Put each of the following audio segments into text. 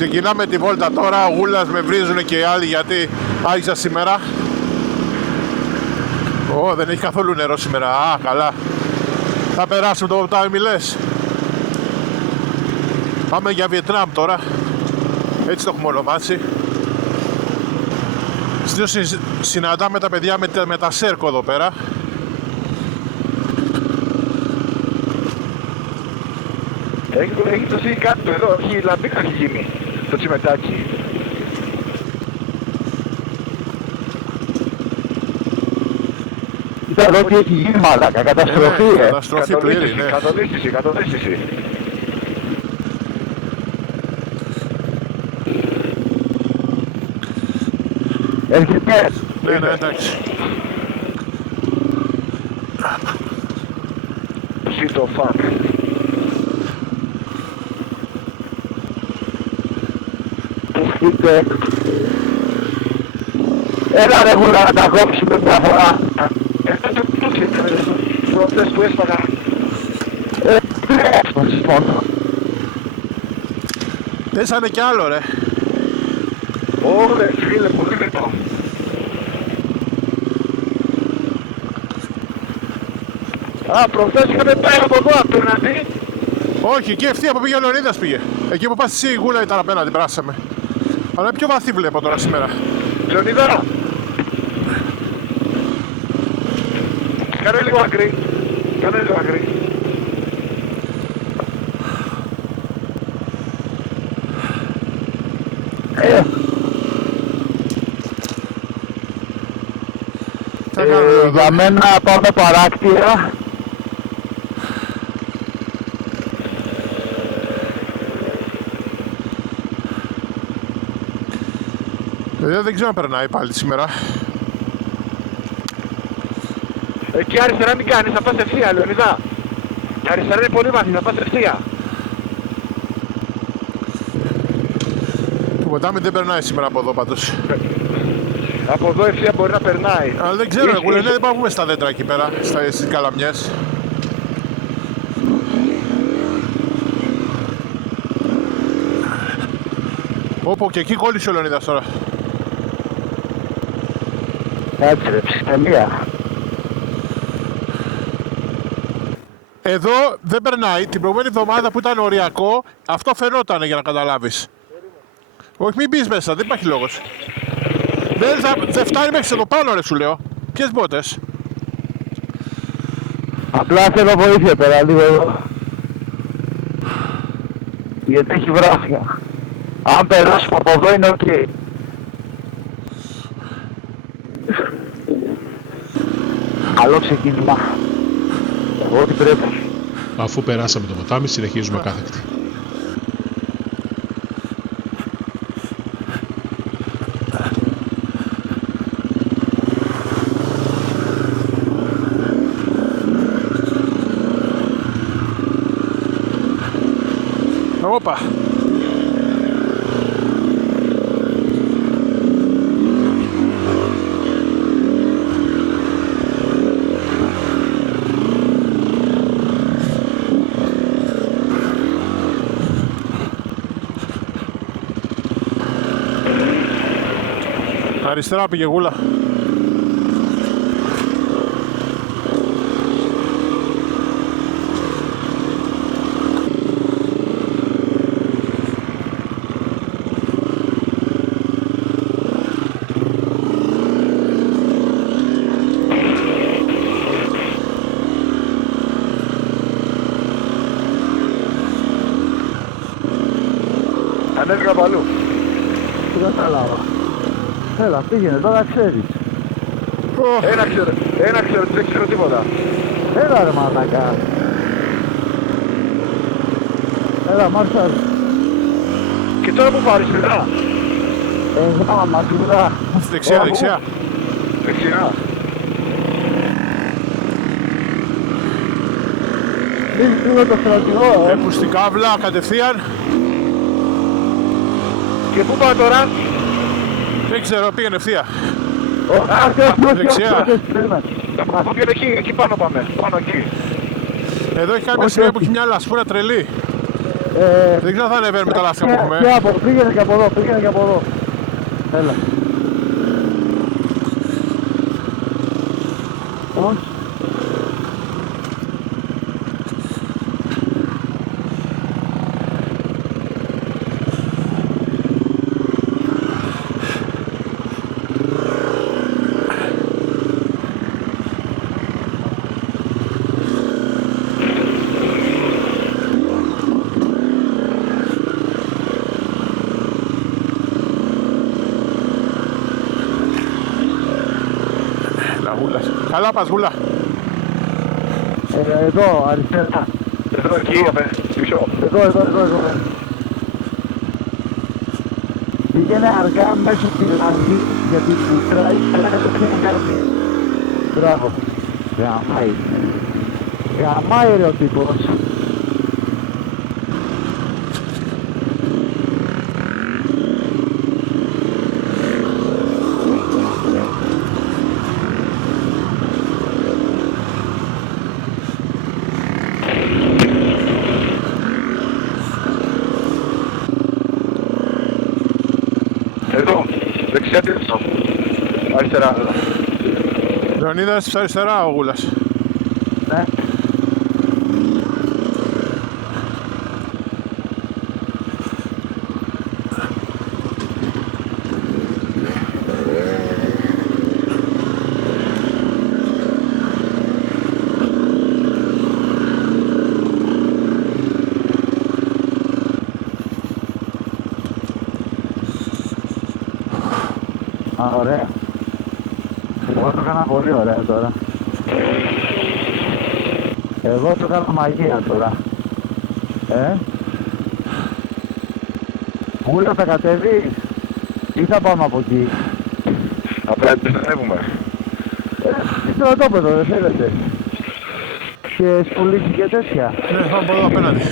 Ξεκινάμε τη βόλτα τώρα, ο Γούλας με βρίζουν και οι άλλοι γιατί άγιζα σήμερα. Δεν έχει καθόλου νερό σήμερα, καλά. Θα περάσουμε το ποτάμι λες. Πάμε για Βιετνάμ τώρα. Έτσι το έχουμε ονομάσει. Συνήθως συναντάμε τα παιδιά με τα σέρκο εδώ πέρα. Έχει τοσί κάτω εδώ, έχει λαμπίκα έχει γίνει το τσιμετάκι. Κοίτα εδώ τι έχει γίνει μαλάκα, καταστροφή Καταστροφή πλήρη, ναι. Κατολίσθηση. Έρχεται. Ναι, εντάξει. See το fuck. Είτε. Έλα ρε Γούλα να τα κόψουμε μια φορά. Πρώτες που έσπαγα. Συμφωνώ. Πέσανε κι άλλο ρε. Ωρε φίλε, πολύ λεπτό. Προχθές είχαμε πάει από εδώ απέναντι. Όχι, εκεί ευθεία που πήγε ο Λεωνίδας πήγε. Εκεί που πας εσύ η Γούλα ήταν απέναντι, περάσαμε. Αλλά είναι πιο βαθύ βλέπω τώρα σήμερα. Λεωνίδα. Κάνε λίγο ακρί. Για μένα πάμε παράκτια. Δεν ξέρω αν περνάει πάλι σήμερα. Εκεί αριστερά μην κάνεις, θα πας ευθεία Λεωνίδα. Αριστερά είναι πολύ βαθύ, θα πας ευθεία. Το ποτάμι δεν περνάει σήμερα από εδώ πάντως. Από εδώ ευθεία μπορεί να περνάει. Αλλά δεν ξέρω, εγώ λένε δεν πάμε στα δέντρα εκεί πέρα, στις καλαμιές. Όπου και εκεί κόλλησε ο Λεωνίδας τώρα. Κάτσε ρε ψυχτελεία. Εδώ δεν περνάει. Την προηγούμενη εβδομάδα που ήταν οριακό, αυτό φαινόταν για να καταλάβεις. Όχι, μην μπεις μέσα, δεν υπάρχει λόγος. Δεν φτάνει μέχρι εδώ πάνω ρε σου λέω. Ποιες μπότες? Απλά θέλω βοήθεια πέρα λίγο εδώ. Γιατί έχει βράχια. Αν περάσουμε από εδώ είναι οκ. Καλό ξεκίνημα. Ό,τι πρέπει. Αφού περάσαμε το ποτάμι, συνεχίζουμε κάθεκτη. Όπα. Αριστερά πήγε Γούλα. Ανέβηκα από αλλού. Δεν καταλάβα. Έλα, πήγαινε, τώρα ξέρεις. Ένα ξέρω, δεν ξέρω τίποτα. Έλα ρε μαλάκα. Έλα, μάρσαλ. Και τώρα που πάρεις μετά. Εδώ, μακριά. Δεξιά. Δεξιά. Είναι το στρατηγό, Έχουν στην κάβλα κατευθείαν. Και πού πάμε τώρα? Δεν ξέρω, πήγαινε ευθεία. Δεξιά. Από ποιον εκεί πάνω πάμε. Πάνω εκεί. Εδώ έχει κάνει μια σημαία που έχει μια λασπούρα τρελή. Δεν ξέρω αν θα ανεβαίνουμε με τα λάστιχα που έχουμε. Πήγαινε και από εδώ, πήγαινε και από εδώ. Έλα. Όχι. Καλά πας, Γούλα. Εδώ, αριστερά. Εδώ, εκεί, πίσω. Εδώ. Πήγαινε αργά μέσω στη λάνη, γιατί που τράει καλά το πιάνει. Μπράβο. Γαμάει. Γαμάει ρε ο τύπος. Εδώ, δεξιά τι αυτό. Αριστερά. Λεωνίδα, στα αριστερά ο Γούλας. Ναι. Α, ωραία. Εγώ το έκανα πολύ ωραία τώρα. Εγώ το έκανα μαγεία τώρα. Γούλα θα κατέβεις ή θα πάμε από εκεί? Απλά επιστρέφουμε. Στρατόπεδο δεν θέλετε? Και σπουλήσει και τέτοια. Ναι, πάμε από εδώ απέναντι.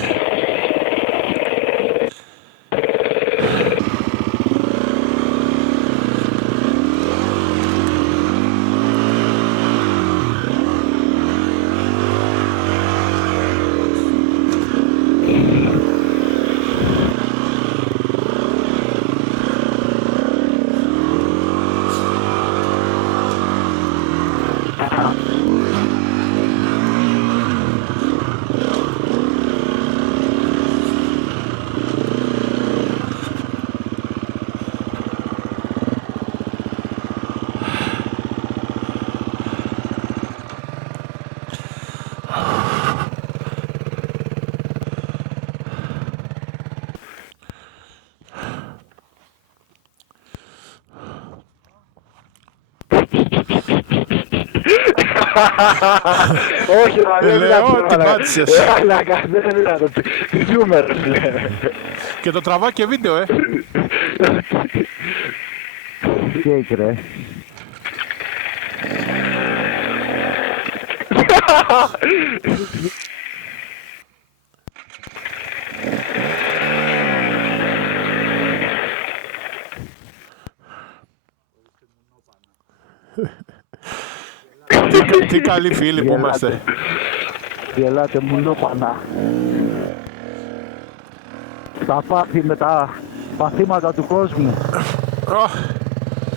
Όχι, δεν λέω, την πάτησες. Αλλά δεν είναι δυνατόν. Τι ζούμε ρε φίλε. Και το τραβά και βίντεο, Κέικ ρε. Τι καλοί φίλοι που είμαστε. Γελάτε μου λόπανα. Τα πάθη με τα παθήματα του κόσμου.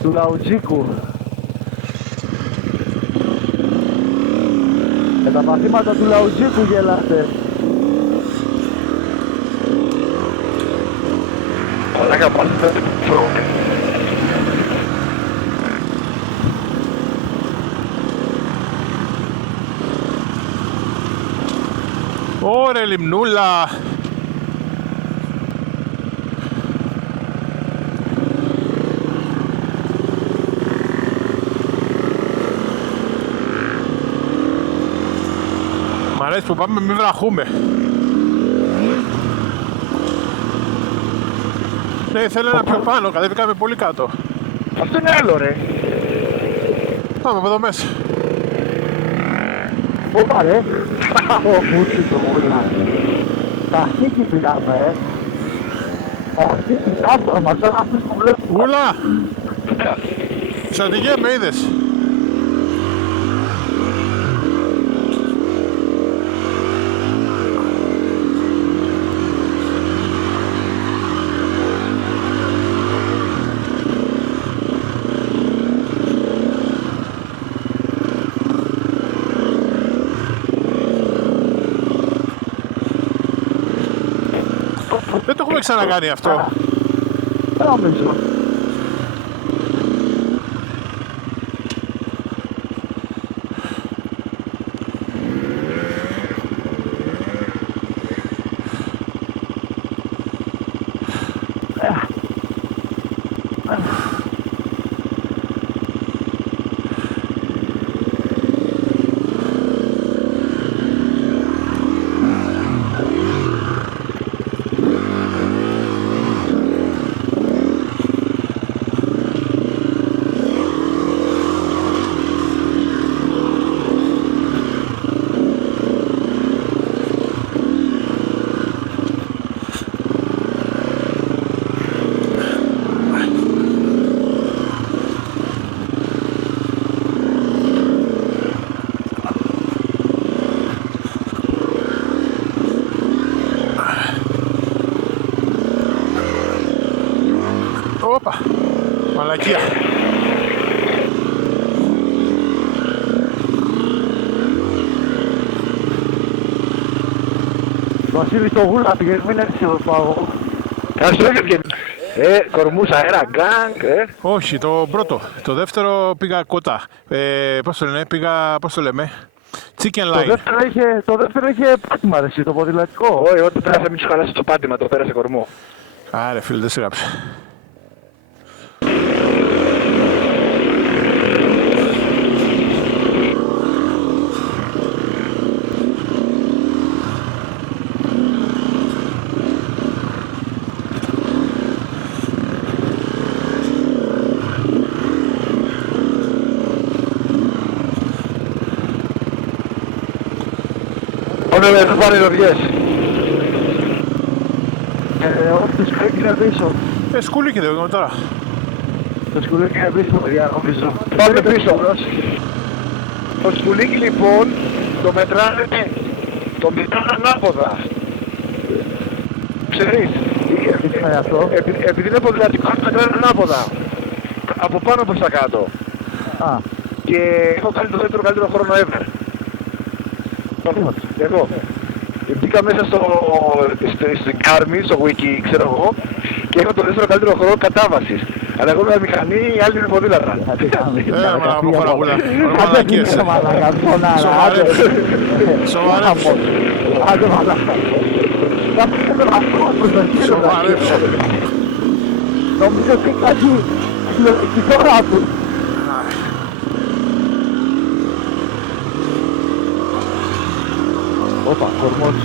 Του Λαουτζίκου. Με τα παθήματα του Λαουτζίκου γελάτε. Μαλάκα πάλι δεν τρώμε. Ωρε λιμνούλα. Μ' αρέσει που πάμε, μην βραχούμε. Ναι, ήθελε ένα πιο πάνω, κατέβηκαμε πολύ κάτω. Αυτό είναι άλλο ρε. Πάμε από εδώ μέσα. Όπα ρε. Ω μούτσι το μούλα. Τα αρχίκη πηγάμε αρχίκη άστρομα σαν αυτούς που βλέπουν. Γούλα! Στρατηγέ με είδες. έχουμε ξανακάνει αυτό. Νομίζω. Όπα, μαλακία. Βασίλη στο γούλα πηγαίνει, μην έρθει εδώ πάω. Κορμούς αέρα, γκάγκ, Όχι, το πρώτο. Το δεύτερο πήγα κότα. Πώς το λένε, πώς το λέμε. Chicken line. Το δεύτερο είχε πάτημα ρε εσύ, το ποδηλατικό. Όχι, όταν πέρασε μην σου χαλάσει το πάτημα, το πέρασε κορμό. Άρε φίλε, δεν σε γράψε. Ωραία, θα πάρει ροδιές. Όχι, το σκουλίκι είναι πίσω. Σκουλίκι δεν βγαίνω τώρα. Το σκουλίκι είναι πίσω, παιδιά, νομίζω. Πάμε πίσω. Το σκουλίκι λοιπόν το μετράνε ανάποδα. Ξέρεις, επειδή είναι ποδηλατικό το μετράνε ανάποδα. Από πάνω προς τα κάτω. Α, Και έχω κάνει το δεύτερο καλύτερο χρόνο ever. Εγώ. Μπήκα μέσα στην Garmin, στο Wiki, ξέρω εγώ, και έχω το δεύτερο καλύτερο χρόνο κατάβασης. Αλλά εγώ με μηχανή, οι άλλοι με ποδήλατα. Μα από χωραγούλα. Μαλακίες. Σοβαρές. Άντε μαλάκα. Σοβαρές. Νομίζω ότι κάτι στη χώρα του. Όπα, κορμός.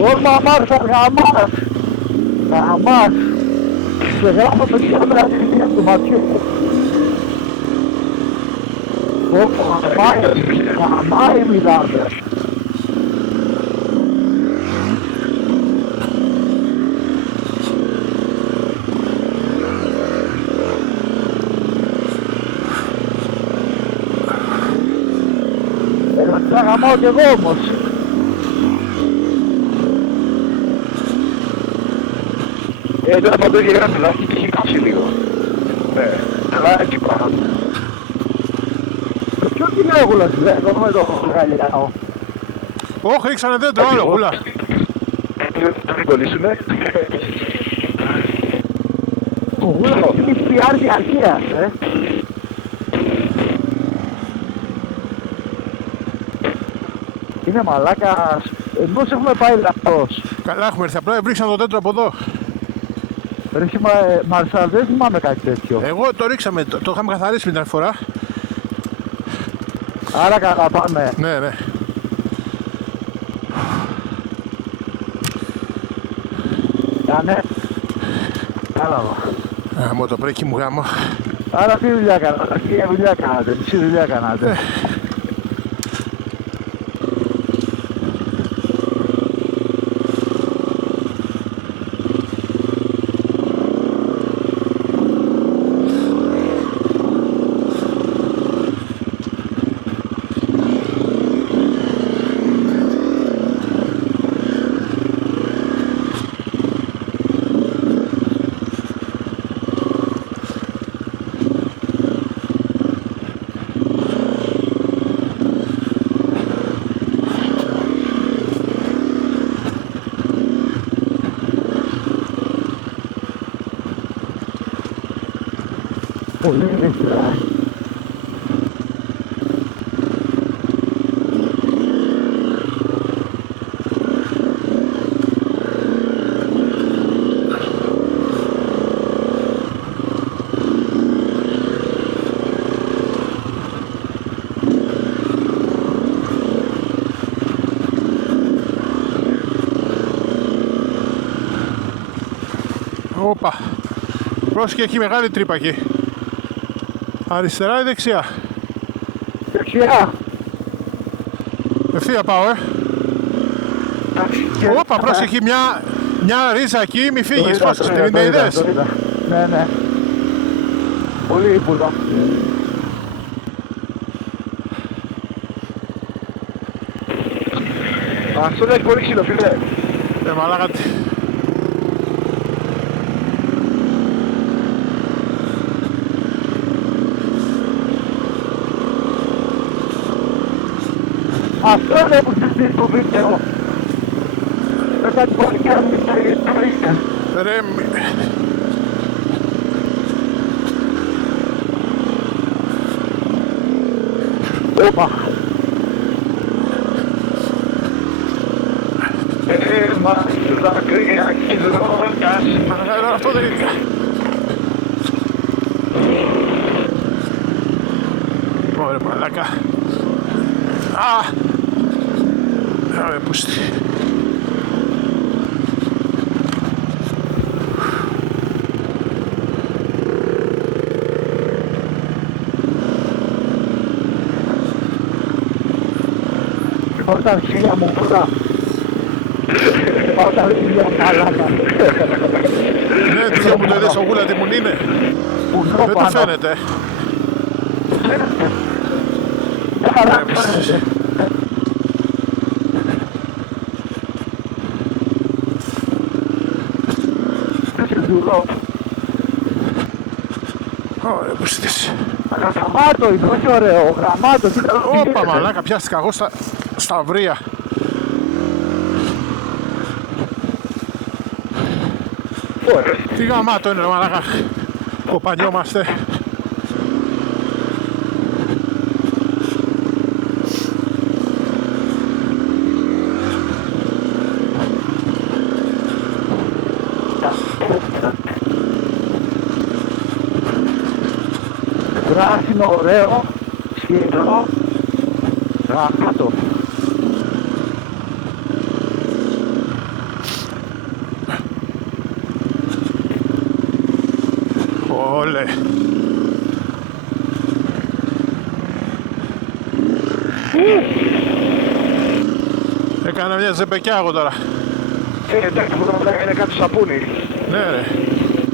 Όρμα Μάρθα, γαμάς. Σε γράφω το κέντρα του ματιού. Γαμάει μιλάμε. Θα γαμάω κι εγώ όμως. Τώρα παντού είχε γράψει λάθη και είχε κάψει λίγο. Ναι, αλλά έτσι πάνω. Ποιο είναι ο γούλας, εδώ με το γαλλιανό. Όχι, ρίξανε δέντρο άλλο, γούλα. Θα μην κολλήσουνε. Γούλα, είναι πιάρτη αρχαίας, Είναι μαλάκας. Πώς έχουμε πάει λαθός. Καλά έχουμε έρθει, απλά βρίξαν το τέτοιο από εδώ. Ρε Μαρσάλ, δεν θυμάμαι κάτι τέτοιο. Εγώ το ρίξαμε, το είχαμε καθαρίσει την άλλη φορά. Άρα καλά πάμε. Ναι, ναι. Κάνε. Κατάλαβα. Γάμο το πρέκι μου γάμο. Άρα τι δουλειά κάνατε, τι δουλειά κάνατε, μισή δουλειά κάνατε. Πολύ δύσκολα. Όπα. Πρόσεχε, έχει μεγάλη τρύπα εκεί. Αριστερά ή δεξιά? Δεξιά. Ευθεία πάω, Όπα, πρόσεχε, μια ρίζα εκεί, μη φύγεις. Πώς, την είδες? Ναι, ναι. Πολύ ύπουλο. Αυτό δεν έχει πολύ ξύλο, φίλε. Μαλάκα. Αυτό είναι που σας δεις το βίντεο. Δεν θα την πω και να μην τα ιστορία. Ρε, Όπα. Μα δάκρυα κυδρώνας. αυτό δεν είναι. Ωραία, μαλάκα. Ωραία, πούστη. Όταν φίλια μου πούτα. Όταν φίλια μου μαλάκα. Ναι, τι θα μου το είδες ο Γούλα, τι μου είναι. Δεν το φαίνεται. Ωραία, πούστης. Γραμμάτο, είναι όχι ωραίο. Γραμμάτο, Όπα, μαλάκα, πιάστηκα εγώ στα βρία. Τι γαμάτο είναι, μαλάκα. Κοπανιόμαστε. Πράσινο, ωραίο, σχεδόν, γαμάτο. Όλε. Έκανα μια ζεμπεκιά εγώ τώρα. Εντάξει, μου είναι κάτω σαπούνι. Ναι, ρε.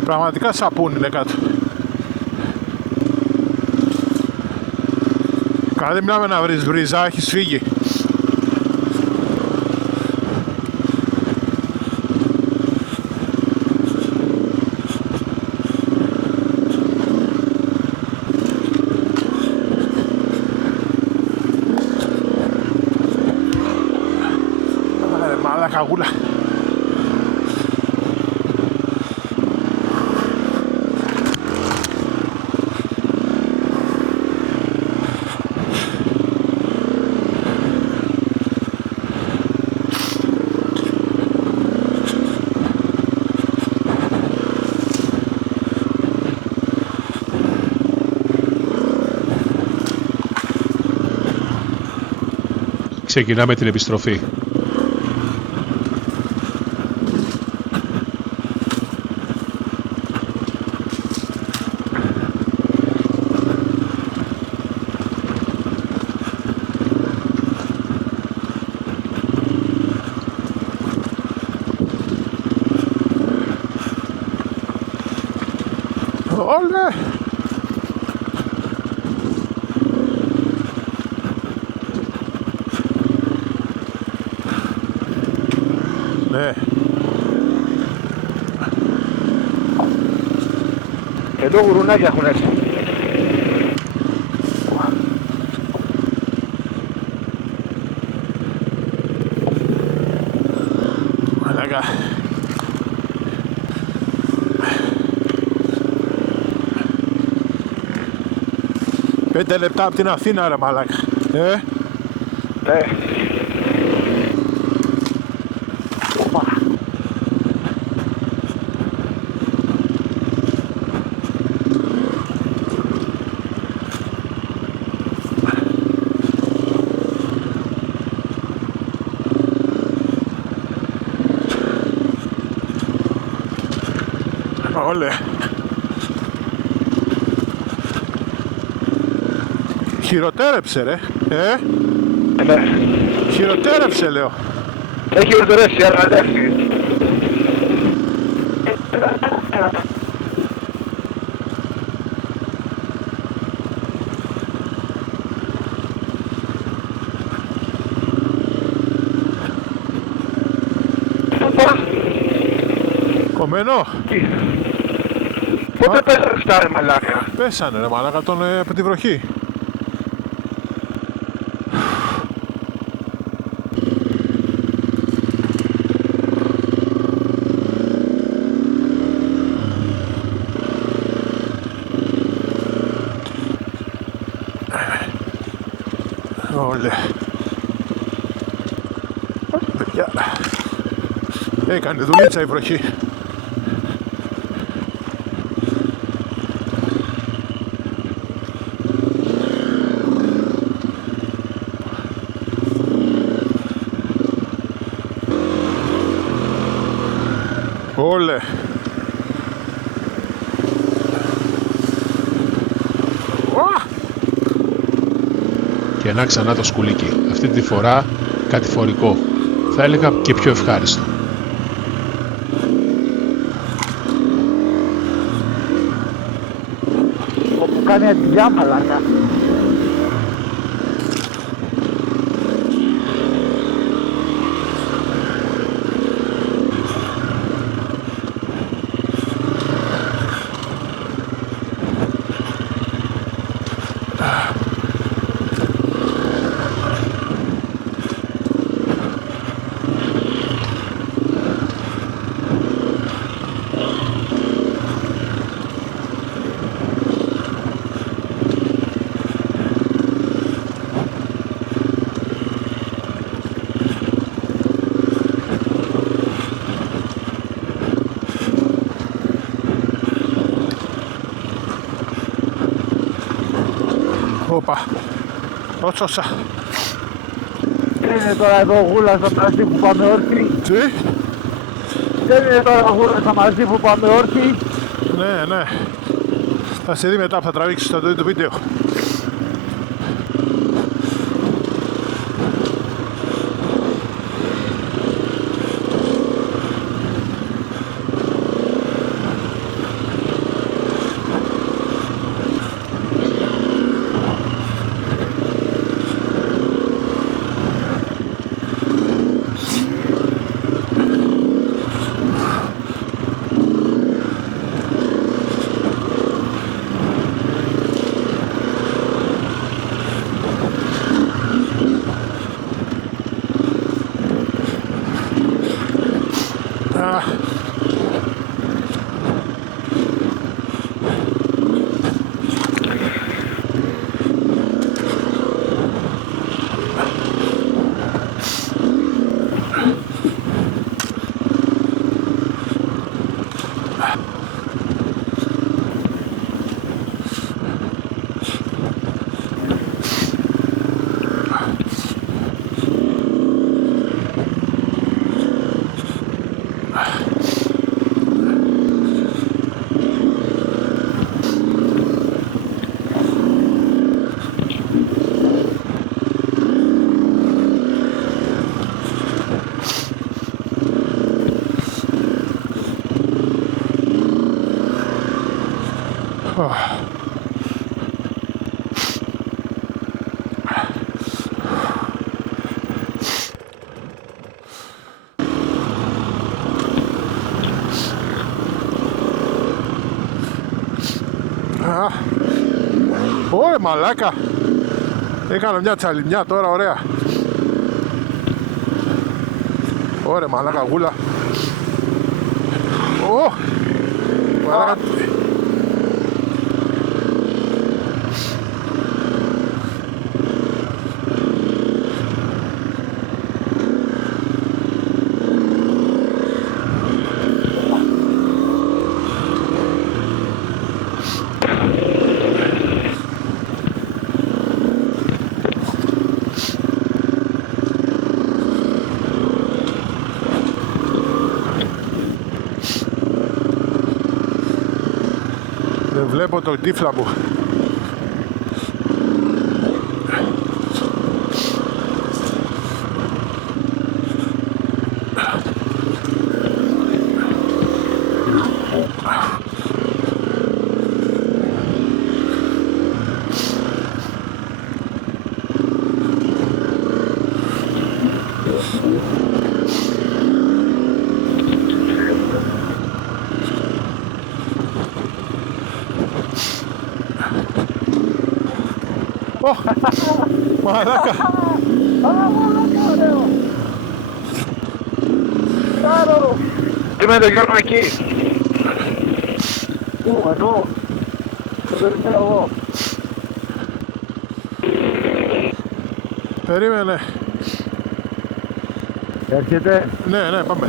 Πραγματικά σαπούνι είναι κάτω. Καλά, δεν μιλάμε να βρεις βρίζα, έχεις φύγει. Μαλάκα Γούλα. Ξεκινάμε την επιστροφή. Όλε! Ναι. Εδώ γουρουνάκια έχουν έρθει. Μαλάκα. Πέντε λεπτά από την Αθήνα, ρε μαλάκα. Ναι. Όλε. Χειροτέρεψε ρε. Ναι. Χειροτέρεψε λέω. Έχει ορτορεύσει, αλλά δεν έρθει. Κομμένο. Πότε πέσανε αυτά ρε μαλάκα. Πέσανε ρε μαλάκα από τη βροχή. Όλε. Παιδιά. Έκανε δουλίτσα η βροχή. Όλε. Και να ξανά το σκουλίκι. Αυτή τη φορά κατηφορικό. Θα έλεγα και πιο ευχάριστο. Όπου κάνει αντιλιά μαλάκα. Όπα. Ότσοσα. Δεν είναι τώρα εδώ γούλα στα μαζί που πάμε όρθιοι. Τι. Δεν είναι τώρα γούλα στα μαζί που πάμε όρθιοι. Ναι, ναι. Θα σε δει μετά που θα τραβήξεις το βίντεο. Ωρε μαλάκα. Έκανα μια τσαλιμιά τώρα, ωραία. Ωρε μαλάκα γούλα. Ω! Μαλάκα. Δεν βλέπω το τύφλα μου. Μαλάκα. Τι με το Γιώργο εκεί. Πού, εδώ. Δεν είμαι εγώ. Περίμενε. Έρχεται. Ναι, ναι, πάμε.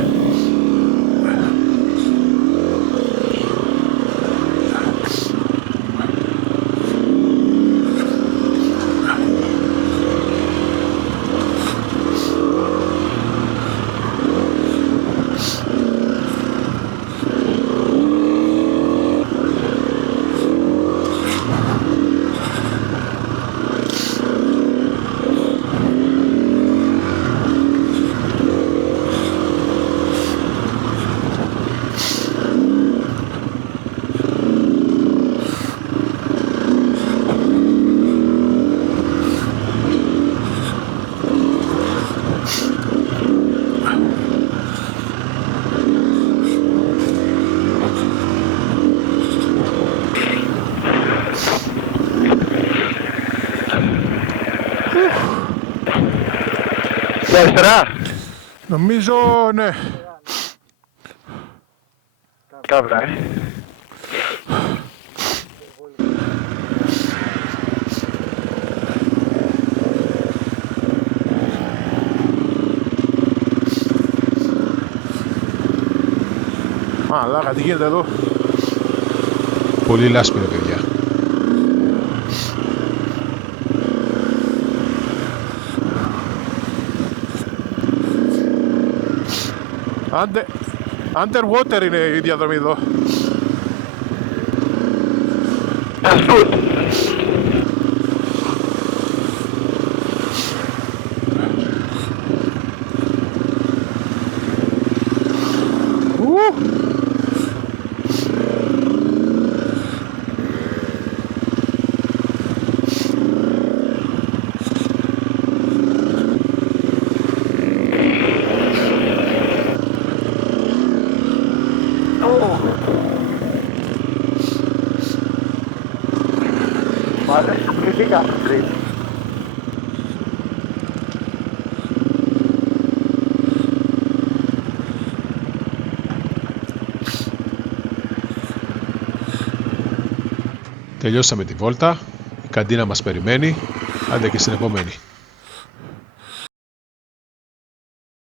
Αριστερά. Νομίζω, ναι. Καύλα, Μαλάκα, τι γίνεται εδώ. Πολύ λάσπη, ρε παιδιά. Underwater είναι η διαδρομή εδώ. Μ' αρέσει που κρυφτήκαμε πριν. Τελειώσαμε τη βόλτα. Η καντίνα μας περιμένει. Άντε και στην επόμενη.